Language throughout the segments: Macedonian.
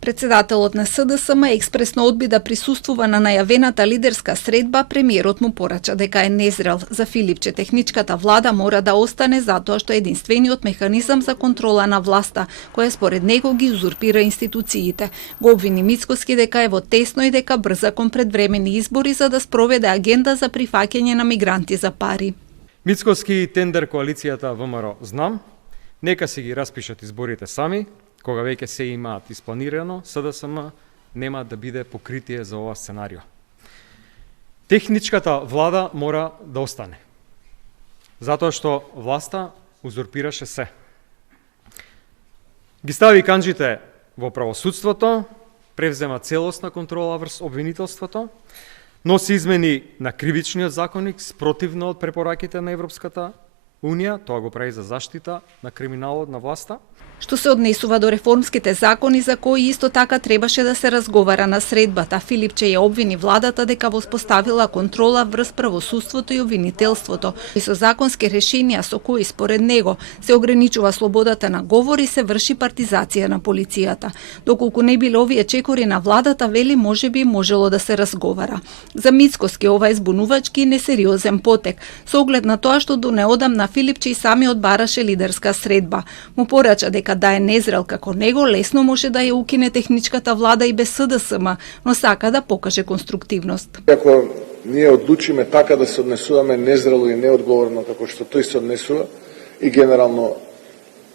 Председателот на СДСМ експресно одби да присуствува на најавената лидерска средба, премиерот му порача дека е незрел. За Филипче техничката влада мора да остане затоа што е единствениот механизам за контрола на власта, која според него ги узурпира институциите. Го обвини Мицкоски дека е во тесно и дека брза кон предвремени избори за да спроведе агенда за прифаќање на мигранти за пари. Мицкоски и тендер коалицијата ВМРО знам, нека си ги распишат изборите сами. Кога веќе се имаат испланирано, СДСМ нема да биде покритие за ова сценарио. Техничката влада мора да остане, затоа што власта узурпираше се. Ги стави канџите во правосудството, превзема целосна контрола врз обвинителството, носи измени на кривичниот законник спротивно од препораките на Европската Унија, тоа го прави за заштита на криминалот на власта. Што се однесува до реформските закони за кои исто така требаше да се разговара на средбата, Филипче ја обвини владата дека воспоставила контрола врз правосудството и обвинителството и со законски решенија со кои според него се ограничува слободата на говор и се врши партизација на полицијата. Доколку не биле овие чекори на владата, вели можеби можело да се разговара. За Мицкоски ова е збунувачки и несериозен потек, со оглед на тоа што до неодамна Филипче и самиот бараше лидерска средба. Му порача дека да е незрел како него, лесно може да ја укине техничката влада и без СДСМ, но сака да покаже конструктивност. Ако ние одлучиме така да се однесуваме незрело и неодговорно како што тој се однесува и генерално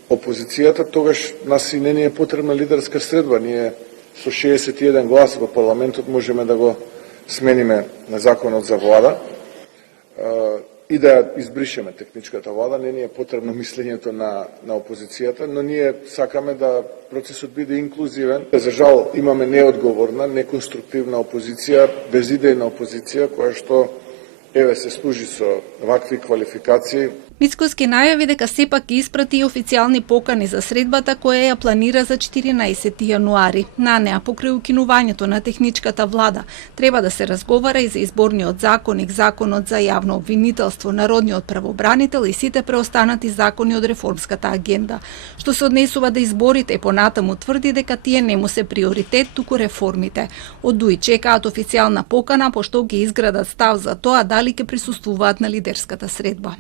опозицијата, тогаш нас и не е потребна лидерска средба. Ние со 61 глас во парламентот можеме да го смениме на законот за влада и да ја избришеме техничката влада. Не ни е потребно мислењето на опозицијата, но ние сакаме да процесот биде инклузивен. За жал имаме неодговорна, неконструктивна опозиција, безидејна опозиција која што се служи со вакви квалификации. Мицкоски најави дека сепак ги испрати официјални покани за средбата која ја планира за 14 јануари. На неа, покрај укинувањето на техничката влада, треба да се разговара и за изборниот законник, законот за јавно обвинителство, народниот правобранител и сите преостанати закони од реформската агенда. Што се однесува да изборите, понатаму тврди дека тие не му се приоритет, туку реформите. Од ДУИ чекаат официјална покана, пошто ги изградат став за тоа дали ќе присуствуваат на лидерската средба.